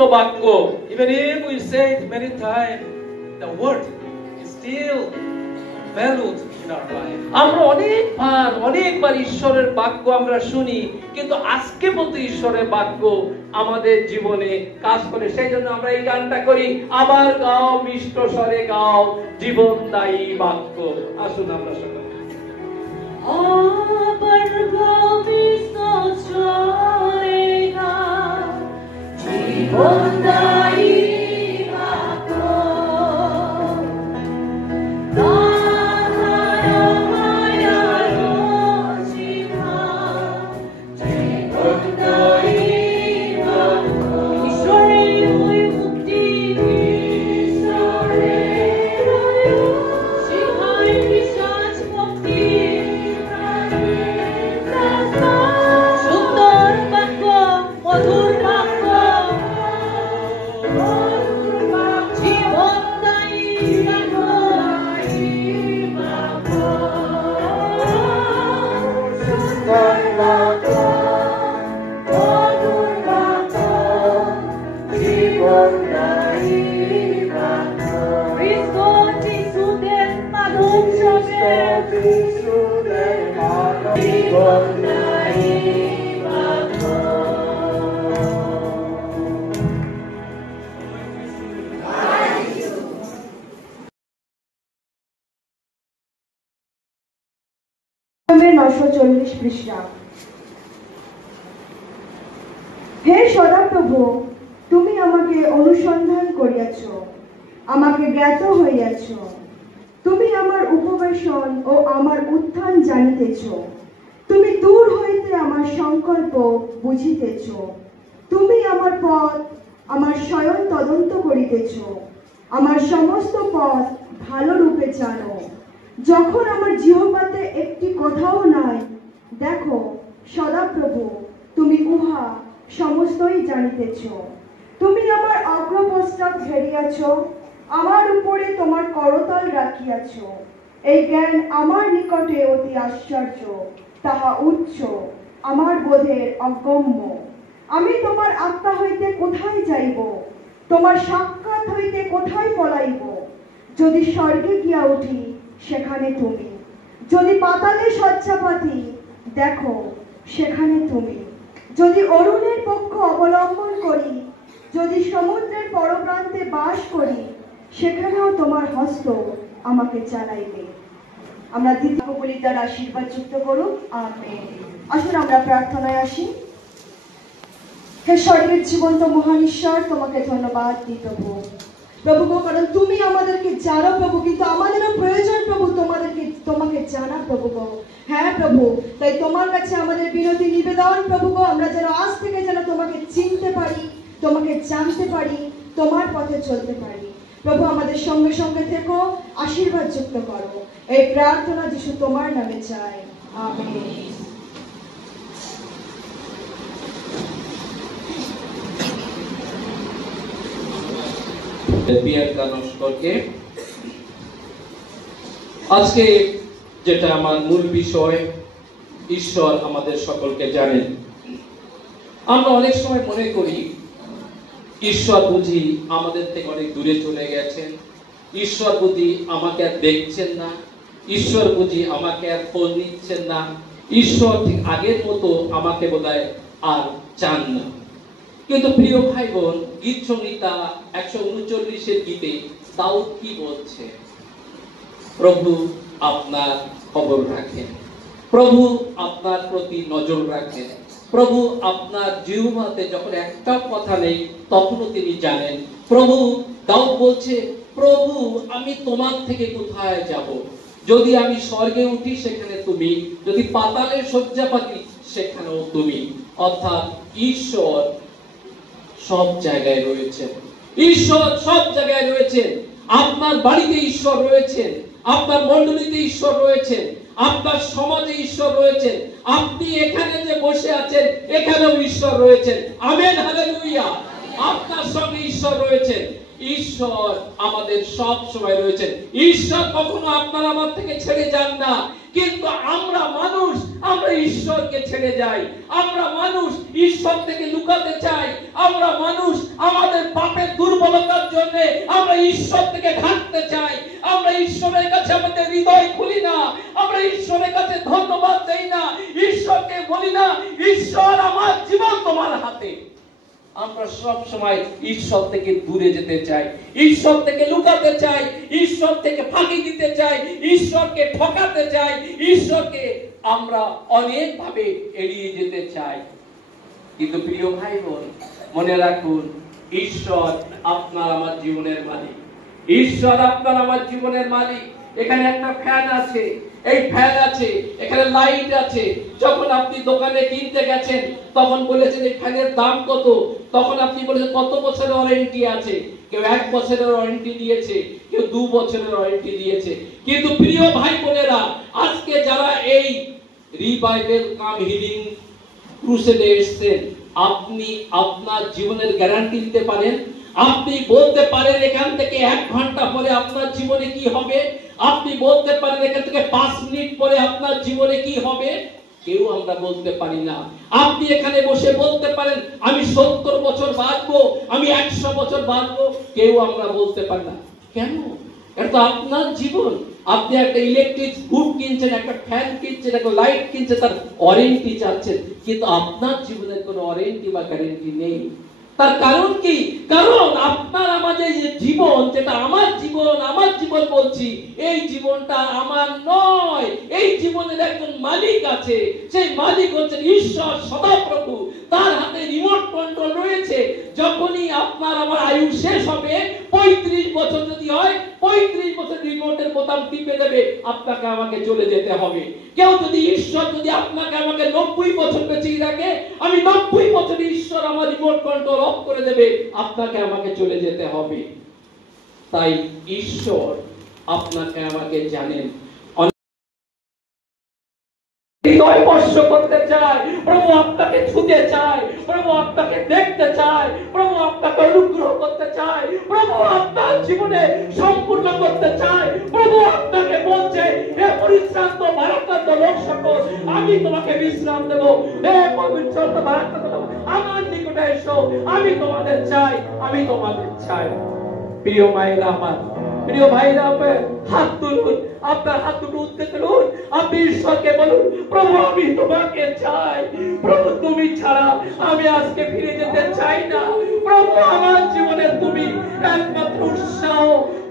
শূন্য বাক্য, even if we say it many times, the word is still valued in our life. আমরা অনেকবার ঈশ্বরের বাক্য আমরা শুনি, কিন্তু আজকে মতো ঈশ্বরের বাক্য আমাদের জীবনে কাজ করে। সেই জন্য আমরা এই গানটা করি, আবার গাও মিষ্ট স্বরে গাও জীবনদায়ী বাক্য। আসুন আমরা সকলে আবার গাও মিষ্ট স্বরে গাও জীবনদায়ী বাক্য। হে সদাপ্রভু, তুমি আমাকে অনুসন্ধান করিয়াছ, আমাকে জ্ঞাত হইয়াছ। তুমি আমার উপবেশন ও আমার উত্থান জানিতেছ। তুমি দূর হইতে আমার সংকল্প বুঝিতেছ। তুমি আমার পথ, আমার শয়ন তদন্ত করিতেছ। আমার সমস্ত পথ ভালো রূপে জানো। যখন আমার জিহ্বাতে একটি কথাও নাই, দেখো সদাপ্রভু, তুমি উহা সমস্তই জানিতেছ। তুমি আমার অগ্রপশ্চাৎ ঘেরিয়াছ, আমার উপরে তোমার করতল রাখিয়াছ। এই জ্ঞান আমার নিকটে অতি আশ্চর্য, তাহা উচ্চ, আমার বোধের অগম্য। আমি তোমার আত্মা হইতে কোথায় যাইব? তোমার সাক্ষাৎ হইতে কোথায় পলাইব? যদি স্বর্গে গিয়া উঠি, সেখানে তুমি। যদি পাতালে শয্যা পাতি, দেখো সেখানে তুমি। যদি অরুণের পক্ষ অবলম্বন করি, যদি সমুদ্রের পরপ্রান্তে বাস করি, সেখানেও তোমার হস্ত আমাকে চালাইবে। আমরা দ্বিতীয় বলির দ্বারা আশীর্বাদ যুক্ত করুক। আমেন। আসুন আমরা প্রার্থনায় আসি। হে স্বর্গের জীবন্ত মহান ঈশ্বর, তোমাকে ধন্যবাদ দিই প্রভু। প্রভু গো, কারণ তুমি আমাদেরকে জানো প্রভু, কিন্তু আমাদেরও প্রয়োজন প্রভু তোমাকে জানা প্রভু গো। হ্যাঁ প্রভু, তাই তোমার কাছে আমাদের বিনতি নিবেদন প্রভু গো, আমরা যেন আজ থেকে যেন তোমাকে চিনতে পারি, তোমাকে জানতে পারি, তোমার পথে চলতে পারি। প্রভু আমাদের সঙ্গে সঙ্গে থেকো, আশীর্বাদ যুক্ত করো। এই প্রার্থনা যিশু তোমার নামে চাই, আমেন। আজকে যেটা আমার মূল বিষয়, ঈশ্বর আমাদের সকলকে জানেন। আমরা অনেক সময় মনে করি ঈশ্বর বুঝি আমাদের থেকে অনেক দূরে চলে গেছেন, ঈশ্বর বুঝি আমাকে আর দেখছেন না, ঈশ্বর বুঝি আমাকে আর খোঁজ নিচ্ছেন না, ঈশ্বর ঠিক আগের মতো আমাকে বোধহয় আর চান না। কিন্তু প্রিয় ভাই বোন, গীত সংহিতা 139 গীতে দাউদ কি বলছে? প্রভু আপনার খবর রাখেন, প্রভু আপনার প্রতি নজর রাখেন, প্রভু আপনার জিহ্বাতে যখন একটা কথা নেই তখনও তিনি জানেন। প্রভু, দাউদ বলছে, প্রভু আমি তোমার থেকে কোথায় যাব? যদি আমি স্বর্গে উঠি সেখানে তুমি, যদি পাতালে শয্যা পাতি সেখানেও তুমি। অর্থাৎ ঈশ্বর সব জায়গায় রয়েছেন, ঈশ্বর সব জায়গায় রয়েছেন। আপনার বাড়িতে ঈশ্বর রয়েছেন, আপনার মণ্ডলীতে ঈশ্বর রয়েছেন, আপনার সমাজে ঈশ্বর রয়েছেন, আপনি এখানে যে বসে আছেন এখানেও ঈশ্বর রয়েছেন। Amen, hallelujah. আপনার সঙ্গে ঈশ্বর রয়েছেন। ঈশ্বর আমাদের সব সময় রয়েছেন। ঈশ্বর কখনো আপনার আমার থেকে ছেড়ে যান না, কিন্তু আমরা মানুষ, আমরা ঈশ্বরকে ছেড়ে যাই। আমরা মানুষ ঈশ্বর থেকে লুকাতে চাই। আমরা মানুষ আমাদের পাপের দুর্বলতার জন্য আমরা ঈশ্বর থেকে ঢাকতে চাই। আমরা ঈশ্বরের কাছে আমাদের হৃদয় খুলি না, আমরা ঈশ্বরের কাছে ধন্যবাদ দেই না, ঈশ্বরকে বলি না ঈশ্বর আমার জীবন তোমার হাতে। আমরা সব সময় ঈশ্বর থেকে দূরে যেতে চাই, ঈশ্বর থেকে লুকাতে চাই, ঈশ্বর থেকে ফাঁকি দিতে চাই, ঈশ্বরকে ঠকাতে চাই, ঈশ্বরকে আমরা অনেক ভাবে এড়িয়ে যেতে চাই। কিন্তু প্রিয় ভাই বোন, মনে রাখুন, ঈশ্বর আপনার আমার জীবনের মালিক। ঈশ্বর আপনার আমার জীবনের মালিক। এখানে একটা ফ্যান আছে, এই ফ্যান আছে, এখানে লাইট আছে। যখন আপনি দোকানে কিনতে গেছেন তখন বলেছেন এই ফ্যানের দাম কত, তখন আপনি বলেছেন কত বছরের ওয়ারেন্টি আছে। কেউ 1 বছরের ওয়ারেন্টি দিয়েছে, কেউ 2 বছরের ওয়ারেন্টি দিয়েছে। কিন্তু প্রিয় ভাই বোনেরা, আজকে যারা এই রিভাইভাল কাম হিলিং ক্রুসেডে এসেছেন, আপনি আপনার জীবনের গ্যারান্টি দিতে পারেন? আপনি বলতে পারেন এখান থেকে 1 ঘন্টা পরে আপনার জীবনে কি হবে? আপনি বলতে পারেন এখান থেকে 5 মিনিট পরে আপনার জীবনে কি হবে? কেউ আমরা বলতে পারি না। আপনি এখানে বসে বলতে পারেন আমি 70 বছর বাঁচবো, আমি 100 বছর বাঁচবো, কেউ আমরা বলতে পারি না। কেন? এটা তো আপনার জীবন। আপনি একটা ইলেকট্রিক গুড কিনছেন, একটা ফ্যান কিনছেন, একটা লাইট কিনছেন, তার ওয়ারেন্টি চাচ্ছেন, কিন্তু আপনার জীবনের কোনো ওয়ারেন্টি বা গ্যারান্টি নেই। তার কারণ কি? কারণ আপনার আমাদের যে জীবন, যেটা আমার জীবন বলছি, এই জীবনটা আমার নয়। এই জীবনের একজন মালিক আছে, সেই মালিক হচ্ছেন ঈশ্বর সদাপ্রভু। তার হাতে রিমোট কন্ট্রোল রয়েছে। যখনই আপনার আমার আয়ু শেষ হবে, 35 বছর যদি হয়, 35 বছর রিমোটের বোতাম টিপে দেবে, আপনাকে আমাকে চলে যেতে হবে। কেউ যদি ঈশ্বর যদি আপনাকে আমাকে 90 বছর বেঁচে রাখে, আমি 90 বছর ঈশ্বর আমার রিমোট কন্ট্রোল অফ করে দেবে, আপনাকে আমাকে চলে যেতে হবে। তাই ঈশ্বর আপনাকে আমাকে জানেন, হৃদয় স্পর্শ করতে চায়। প্রভু আপনাকে ছুঁতে চায়, প্রভু আপনাকে দেখতে চায়, প্রভু আপনাকে অনুগ্রহ করতে চায়, প্রভু আপনার জীবনে সম্পূর্ণ করতে চায়। প্রভু আপনাকে বলছে, হে পরিশ্রান্ত ভারাক্রান্ত লোক সকল, আমি তোমাকে বিশ্রাম দেব। হে পবিত্র ভারাক্রান্ত লোক, আমার নিকটে এসো, আমি তোমাদের চাই, আমি তোমাদের চাই। প্রিয় মায়েরা আমার, প্রিয় ভাইরা আমার, হাত তুলুন, আপনার হাত দুটো উঠতে তুলুন, আপনি ঈশ্বরকে বলুন, প্রভু আমি তোমাকে চাই। প্রভু তুমি ছাড়া আমি আজকে ফিরে যেতে চাই না। প্রভু আমার জীবনে তুমি একমাত্র উৎসাহ,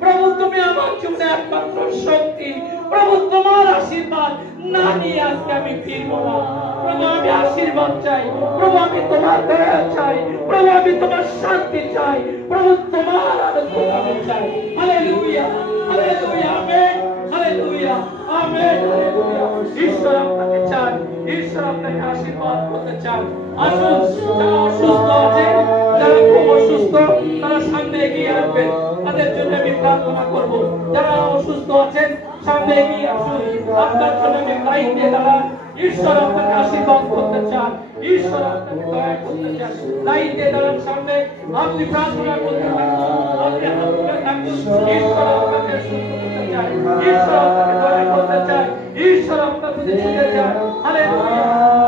প্রভু তুমি আমার জীবনে একমাত্র শক্তি। প্রভু তোমার আশীর্বাদ না নিয়ে আজকে আমি ফিরবো না। প্রভু আমি আশীর্বাদ চাই, প্রভু আমি তোমার দয়া চাই, প্রভু আমি তোমার শান্তি চাই, প্রভু তোমার আনন্দ আমি চাই। Hallelujah, hallelujah, amen, hallelujah, amen, hallelujah. ঈশ্বর আপনাকে চান, ঈশ্বর আপনাকে আশীর্বাদ করতে চান। আসুন, যারা অসুস্থ আছেন, যারা খুব অসুস্থ, তারা সামনে এগিয়ে আসবেন, তাদের জন্য আমি প্রার্থনা করব। যারা অসুস্থ আছেন সামনে এগিয়ে আসুন, আপনার জন্য আমি লাইন দিয়ে দাঁড়ান। ঈশ্বর আপনাকে আশীর্বাদ করতে চান, ঈশ্বর আপনাকে দয়া করতে চান। লাইন দিয়ে দাঁড়ান সামনে, আপনি প্রার্থনা করতে থাকুন, আপনি হাত তুলে থাকুন। ঈশ্বর আপনাকে সুস্থ করতে চায়, ঈশ্বর আপনাকে দয়া করতে চায়, ঈশ্বর আপনার প্রতি ছুটে চায়। Hallelujah,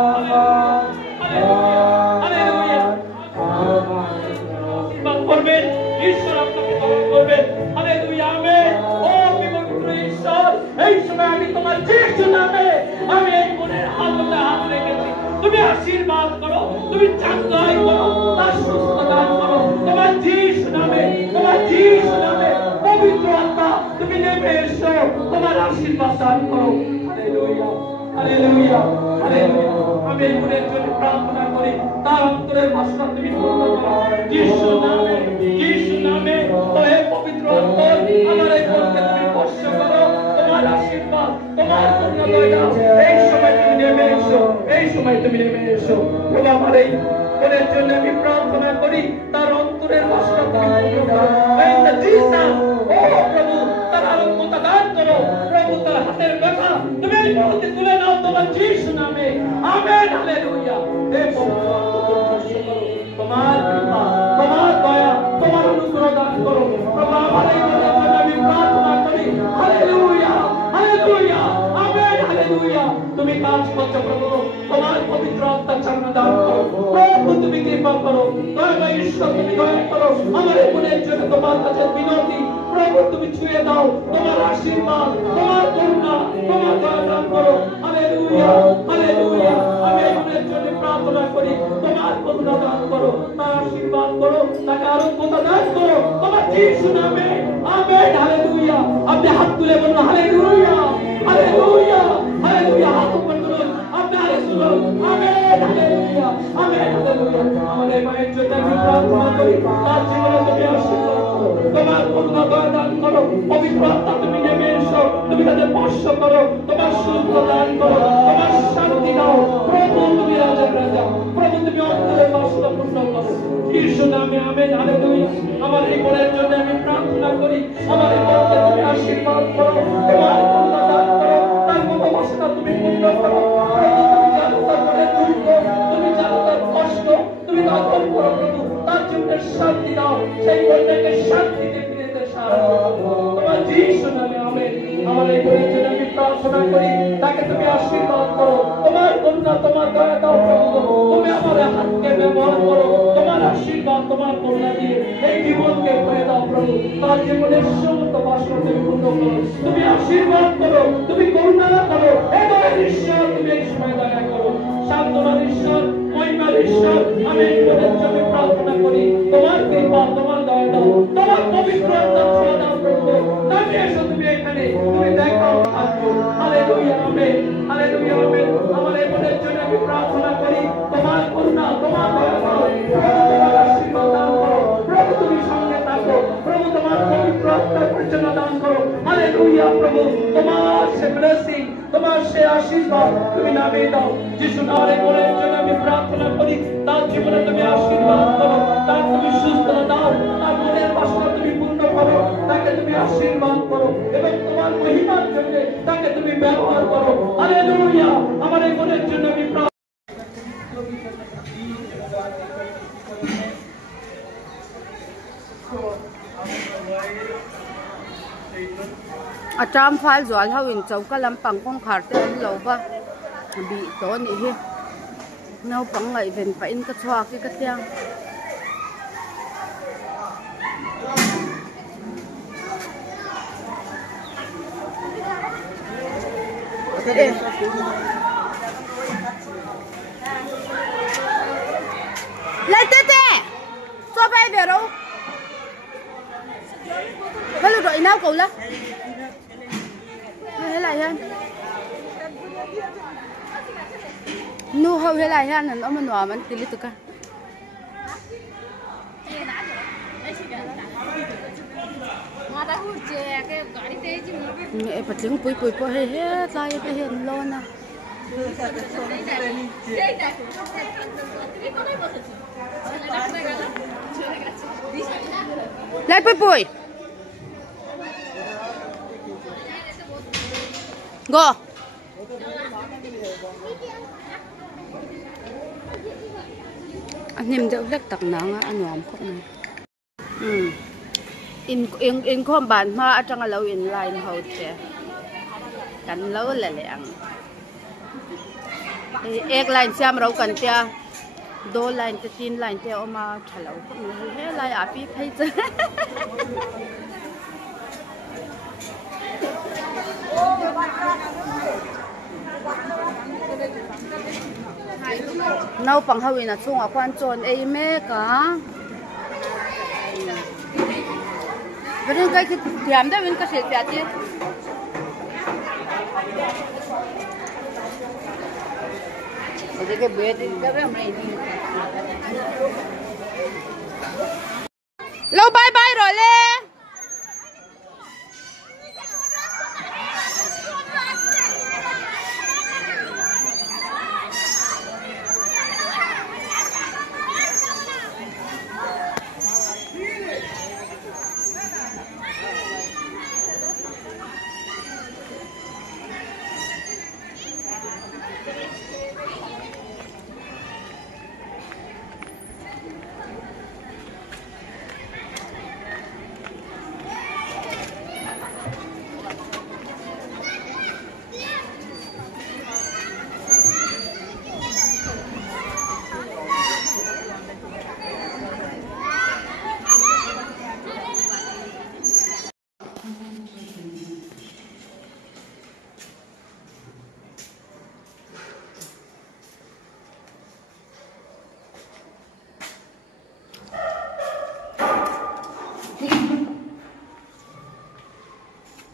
hallelujah, hallelujah, hallelujah. আশীর্বাদ করবেন, ঈশ্বর আপনাকে দয়া করবেন। Hallelujah, amen. ও পবিত্র ঈশ্বর, এই সময় আমি তোমার যিশু নামে আমি এই মনের হাতে হাত রেখেছি। তুমি আশীর্বাদ করো, তুমি চাঙ্গাই করো, তার সুস্থ দান করো। তোমার যিশু নামে, তোমার যিশু নামে পবিত্র আত্মা তুমি নেমে এসো, তোমার আশীর্বাদ দান করো। Hallelujah, hallelujah, hallelujah. আমি এই মনের জন্য প্রার্থনা করি, তার অন্তরের ভাষা তুমি পূর্ণ করো যিশু নামে, যিশু নামে। ও হে পবিত্র আত্মা, আমার এই মনকে তুমি স্পর্শ করো, তোমার আশীর্বাদ, তোমার পূর্ণ দয়া এই সময় তুমি নেমে এসো, এই সময় তুমি নেমে এসো। প্রভু আমার এই মনের জন্য আমি প্রার্থনা করি, তার অন্তরের ভাষা তুমি পূর্ণ করো। এই জিসাস, ও প্রভু তার আরোগ্যতা দান করো। প্রভু তার হাতের ব্যথা তুমি এই মুহূর্তে তুলে নাও তোমার যিশু নামে। Amen, hallelujah. হে পবিত্র আত্মা, তোমার কৃপা, তোমার দয়া, তোমার অনুগ্রহ দান করো। কাজ করছো প্রভু তোমার পবিত্র আত্মা চালনা দান করো প্রভু তুমি কৃপা করো দয়া ঈশ্বর তুমি দয়া করো আমার এই মনের জন্য তোমার কাছে বিনতি প্রভু তুমি ছুঁয়ে দাও তোমার আশীর্বাদ তোমার করুণা তোমার দয়া দান করো হালেলুয়া হালেলুয়া আমি এই মনের জন্য প্রার্থনা করি তোমার করুণা দান করো তার আশীর্বাদ করো তাকে আরোগ্যতা দান করো তোমার যিশু নামে আমেন হালেলুয়া আপনি হাত তুলে বলুন হালেলুয়া হালেলুয়া হালেলুয়া হাত উপর তুলুন আপনি hallelujah amen hallelujah amen hallelujah আমাদের মায়ের জন্য আমি প্রার্থনা করি তার জীবনে তুমি আশীর্বাদ করো তোমার করুণা দয়া দান করো পবিত্র আত্মা তুমি নেমে এসো তুমি তাদের স্পর্শ করো তোমার সুস্থ দান করো তোমার শান্তি দাও প্রভু তুমি রাজার রাজা প্রভু তুমি অন্তরে বাসনা পূর্ণ করো যিশু নামে আমেন হালেলুয়া আমার এই মনের জন্য আমি প্রার্থনা করি আমার এই মনকে তুমি আশীর্বাদ করো তোমার করুণা দান করো তার মনোবাসনা তুমি পূর্ণ করো প্রভু তুমি জানো তার মনের দুঃখ তুমি জানো তার কষ্ট তুমি দখল করো প্রভু তার জীবনের শান্তি দাও সেই মনটাকে শান্তিতে ফিরে যেতে সাহায্য করো তোমার যিশু নামে আমেন আমার এই মনের জন্য আমি প্রার্থনা করি তাকে তুমি আশীর্বাদ করো তোমার করুণা তোমার দয়া দাও প্রভু তুমি আমার হাতকে ব্যবহার করো তোমার আশীর্বাদ তোমার করুণা দিয়ে এই জীবনকে ভরে দাও প্রভু তার জীবনের সমস্ত বাসনা তুমি পূর্ণ করো তুমি আশীর্বাদ করো তুমি করুণা করো হে দয়ার ঈশ্বর তুমি এই সময় দয়া করো সান্ত্বনার ঈশ্বর মহিমার ঈশ্বর আমি এই মনের জন্য প্রার্থনা করি তোমার কৃপা তোমার দয়া দাও তোমার পবিত্র আত্মা ছোঁয়া দাও প্রভু নামে এসো তুমি এখানে তুমি দেখাও থাকো হালেলুয়া আমেন হালেলুয়া আমেন আমার এই মনের জন্য আমি প্রার্থনা করি তোমার করুণা তোমার দয়া দাও তোমার আশীর্বাদ দান করো প্রভু তুমি সঙ্গে থাকো প্রভু তোমার পবিত্র আত্মার পরিচালনা দান করো হালেলুয়া প্রভু তোমার সে ব্লেসিং তোমার সে আশীর্বাদ তুমি নামে দাও যিশু নামে মনের জন্য আমি প্রার্থনা করি তার জীবনে তুমি আশীর্বাদ করো তার তুমি সুস্থতা দাও তার মনের বাসনা তুমি পূর্ণ করো তাকে তুমি আশীর্বাদ করো এবং তোমার মহিমার জন্য তাকে তুমি ব্যবহার করো হালেলুয়া আমার এই মনের জন্য আমি Atram phal zual hawin chawka lampang kong kharte an lo ba bi to ni hi nau pang ngai ven pa in ka chwa ki ka tiang lại tê tê cho bay về đâu bây giờ rồi nào cậu lá thế lại hen nu hầu thế lại hen nó mà nọ mình tili tuka mẹ bắt tiếng bụi bụi bụi hết lại cái hiện lo nè lại bụi bụi go anh em đeo lắc tắc nắng anh nhóm không này in không bàn mà ở trong lâu in line hậu thế cắn lâu là lẹng ek line xem rau cắn tia đô line te tin line te oma thalo không hết line à pi thấy chứ nấu bằng hậu là chung ở quan tròn ấy mẹ cả vậy nên cái tiệm đó mình có thể trả tiền cái bếp thì cái bếp này lâu bye bye rồi lên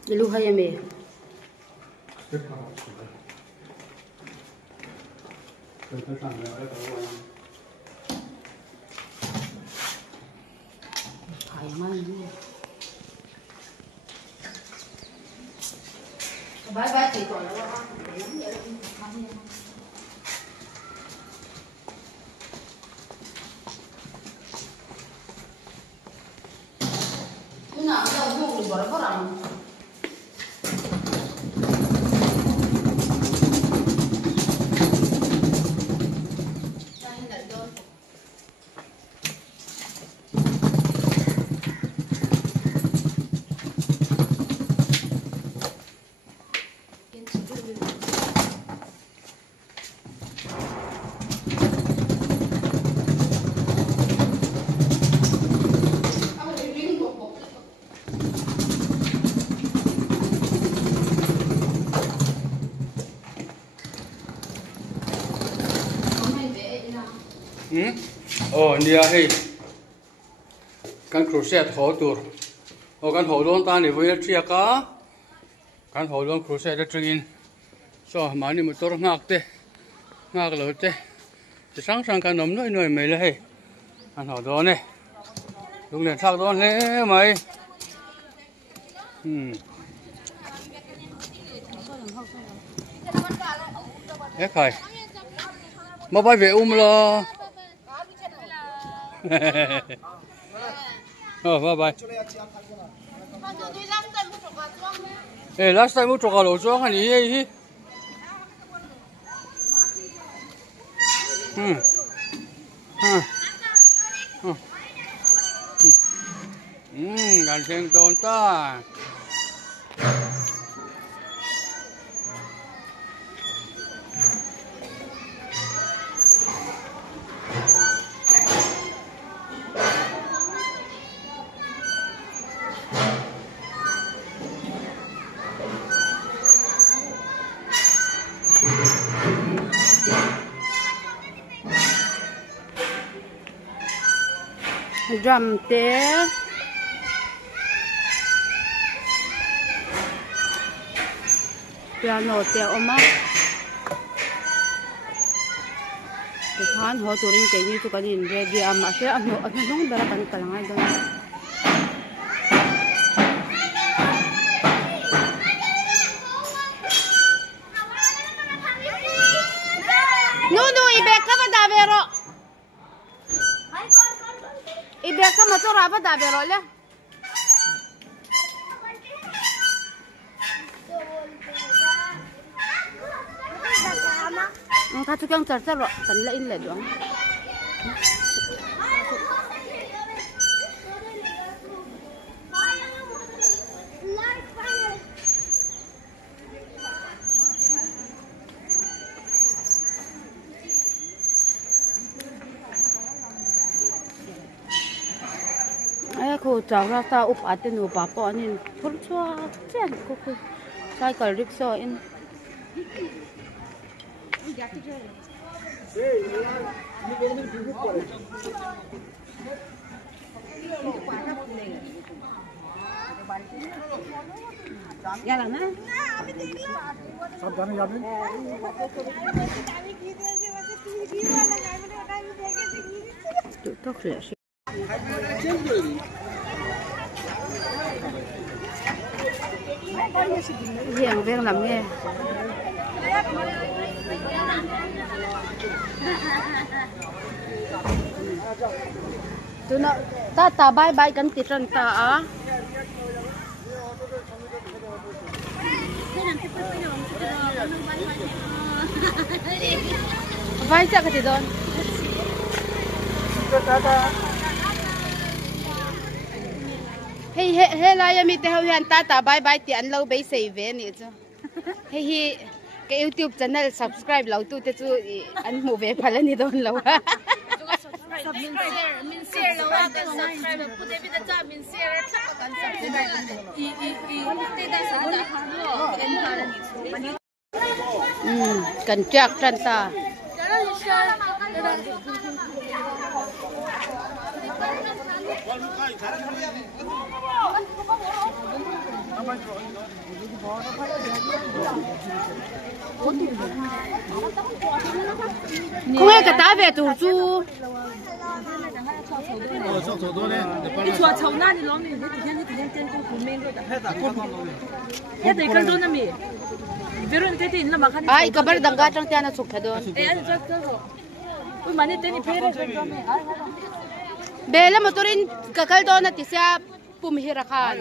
Lu hay me. Hay mà đi. Bye bye chị còn đâu. Nah, ada mau barang-barang. Nia hey kan crochet ho tur o kan ho lon ta ni voi chia ka kan ho lon crochet da tringin so mani motor ngak lo te sang sang kan nom noi noi mai le hey kan ho do ne lung len thak don le mai khai mà bay về lo bye bye. Last time we took a lot of money. Gan sen don ta. Drum te piano te oma te khan ho turin ke ni tu kanin ready ama se ano nong dara kan kalangai don no ibeka ba davero ibeka motor apa davero le Katu kang terter lo, tanlain le doang. Ay ako jaga ta up atin no papa anin purchua chen ko cycle rickshaw in Hiền viên làm nghe tu nak ta bye bye kan titran ta ah bye sa ka tidon hey la ya mi te hian ta bye bye ti an lo be save ni chu hey cái YouTube channel subscribe lâu tu te chu an mu ve phala ni don lo min share lo wa kan subscribe pu de bi da cha min share tha kan subscribe te da sa da en kar ni kan chak tran ta không ai cả ta về tủ chú你做臭那你攞面，你底下真公苦命嗰度，一定跟到那面，别人给你那么看你。ay kabar dangga trang tiyan na sukha doon哎，你做这个，我买你等你陪着跟到面，bela motorin kakal doon na tisya pumihirakan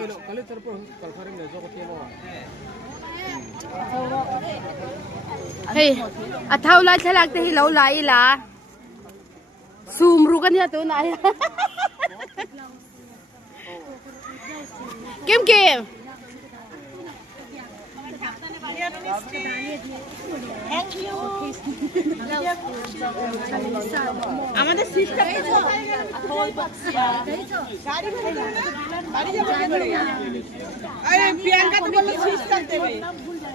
hey athaw la chalak te hilaw la ila sumru kan ya to na ya kim kim আমাদের system আরে প্রিয়াঙ্কা তো বলল system দেবে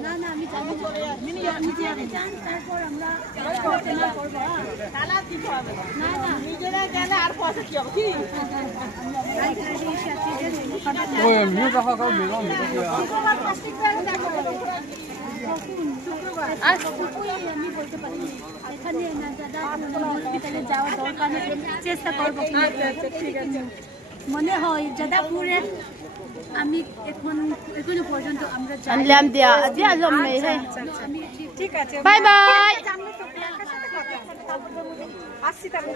না না আমি জানি আমি জানি তারপর আমরা করব তালা দিতে হবে না না নিজেরা জানে আর পয়সা কি হবে কি ওই মিউটা খাও মিলো মিলো আর কুকুই আমি বলতে পারি এখানে না দাদা হসপিটালে যাওয়া দরকার নেই চেষ্টা করব ঠিক আছে মনে হয় যাদাপুরে আমি এখনো পর্যন্ত আমরা যাই anlam dia dia lom me hey ঠিক আছে bye bye আসছি তারপর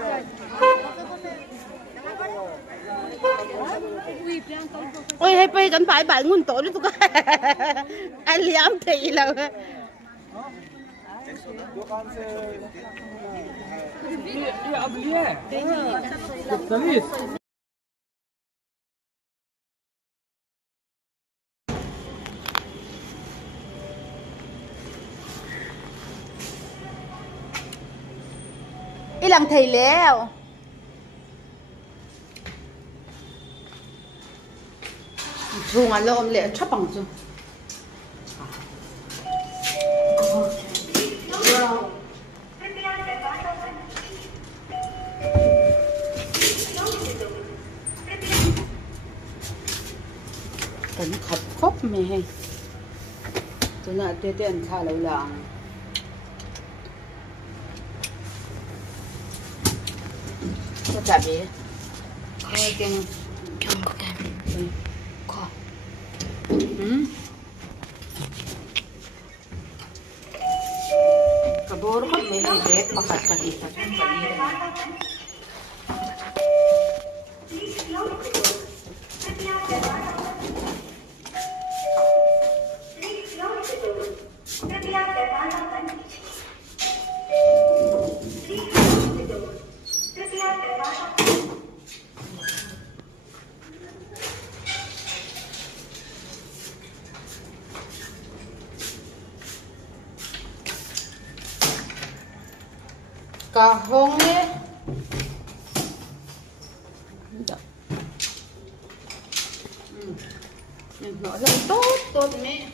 ôi hay bay gần phải bài ngun tổ đi tụi anh liam thị là ilang thầy leo chung ăn lộn lẹ chấp bằng chung tấn khập khóc mẹ tôi nãy tôi tiền thả lâu làng có chả biết coi kinh có kabur kan may bet pakat pakita kahong eh nó rất tốt tốt mẹ